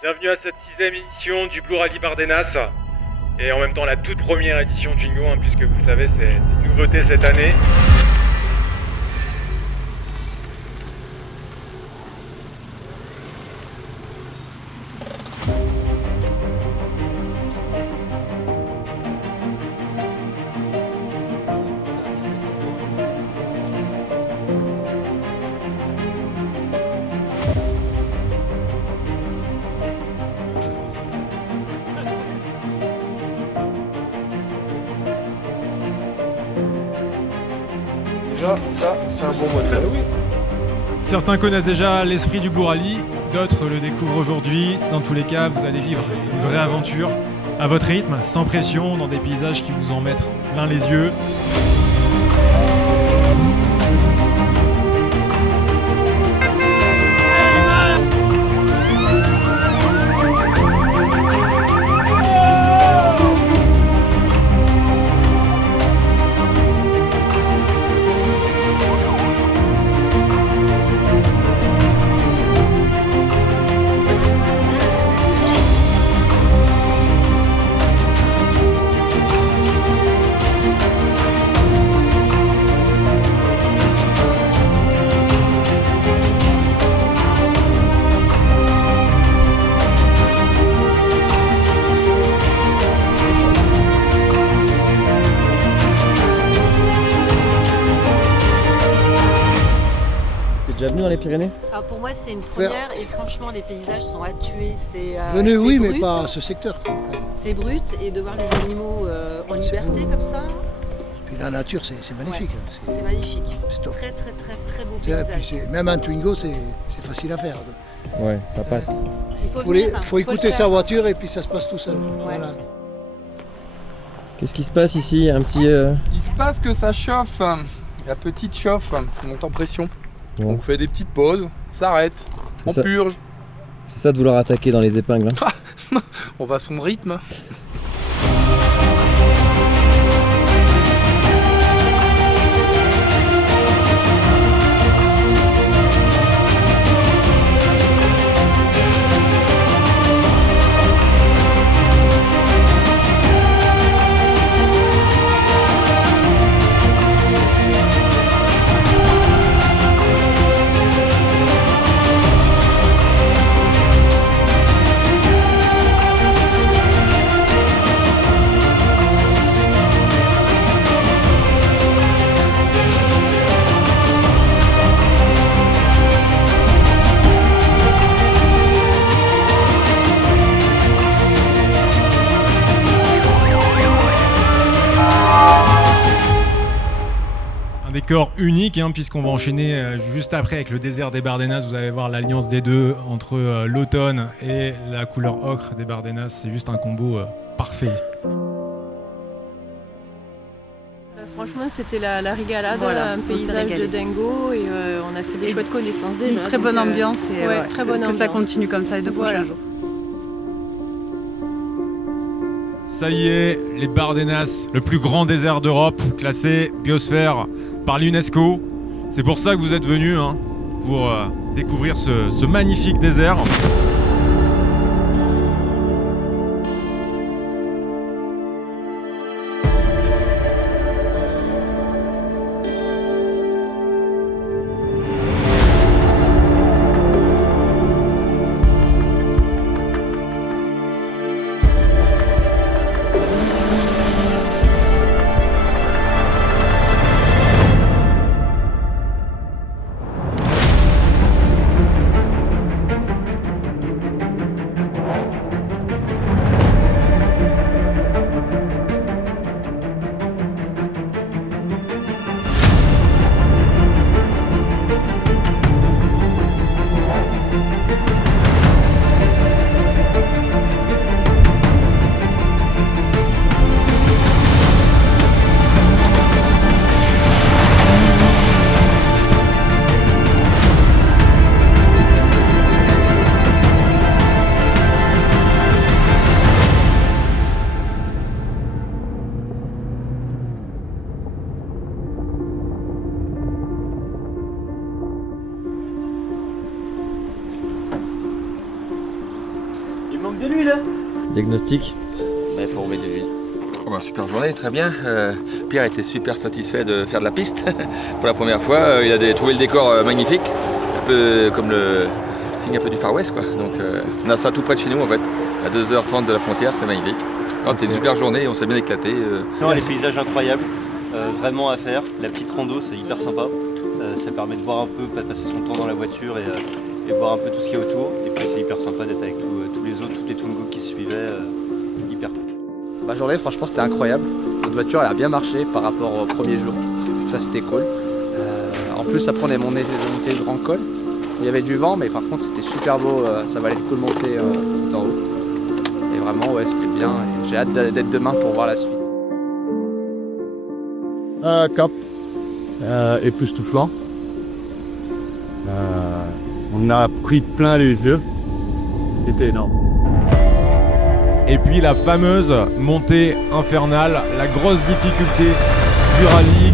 Bienvenue à cette 6ème édition du Blue Rally Bardenas et en même temps la toute première édition Twingo, puisque vous le savez c'est une nouveauté cette année. Déjà, ça, c'est un bon moteur. Oui. Certains connaissent déjà l'esprit du Blue Rally, d'autres le découvrent aujourd'hui. Dans tous les cas, vous allez vivre une vraie aventure, à votre rythme, sans pression, dans des paysages qui vous en mettent plein les yeux. Déjà venu dans les Pyrénées? Alors pour moi c'est une première et franchement les paysages sont à tuer. Venu oui brut, mais pas à ce secteur. C'est brut et de voir les animaux en liberté comme ça. Puis la nature c'est magnifique. Ouais, c'est magnifique. C'est top. Très très très très beau Puis paysage. même un Twingo c'est facile à faire. Ouais, ça passe. Il faut écouter sa voiture et puis ça se passe tout seul. Voilà. Qu'est-ce qui se passe ici? Un petit... Il se passe que ça chauffe. La petite chauffe, monte en pression. Bon. On fait des petites pauses, s'arrête, on ça. purge. C'est ça de vouloir attaquer dans les épingles. Hein. On va à son rythme. Un décor unique, puisqu'on va enchaîner juste après avec le désert des Bardenas. Vous allez voir l'alliance des deux entre l'automne et la couleur ocre des Bardenas. C'est juste un combo parfait. Franchement, c'était la régalade, Voilà, un on s'est paysage de régalé. dingo et on a fait des chouettes connaissances déjà. Une très bonne ambiance et ouais, très bonne que ça ambiance. continue comme ça les deux prochains jours. Ça y est, les Bardenas, le plus grand désert d'Europe, classé biosphère par l'UNESCO. C'est pour ça que vous êtes venus, hein, pour découvrir ce magnifique désert. Diagnostic. Il faut remettre de l'huile. Super journée, très bien. Pierre était super satisfait de faire de la piste pour la première fois. Il a trouvé le décor magnifique, un peu comme le signe un peu du Far West, quoi. Donc on a ça tout près de chez nous en fait, à 2h30 de la frontière, c'est magnifique. C'était une super journée, on s'est bien éclaté. Non, les paysages incroyables, vraiment à faire. La petite rando, c'est hyper sympa. Ça permet de voir un peu, pas de passer son temps dans la voiture et voir un peu tout ce qu'il y a autour. Et puis c'est hyper sympa d'être avec tous les autres, toutes les Twingo qui se suivaient. Hyper cool. La journée, franchement, c'était incroyable. Notre voiture, elle a bien marché par rapport au premier jour. Ça, c'était cool. En plus, après, on est monté le grand col. Il y avait du vent, mais par contre, c'était super beau. Ça valait le coup de monter tout en haut. Et vraiment, ouais, c'était bien. Et j'ai hâte d'être demain pour voir la suite. Cap, époustouflant. On a pris plein les yeux. C'était énorme. Et puis la fameuse montée infernale, la grosse difficulté du rallye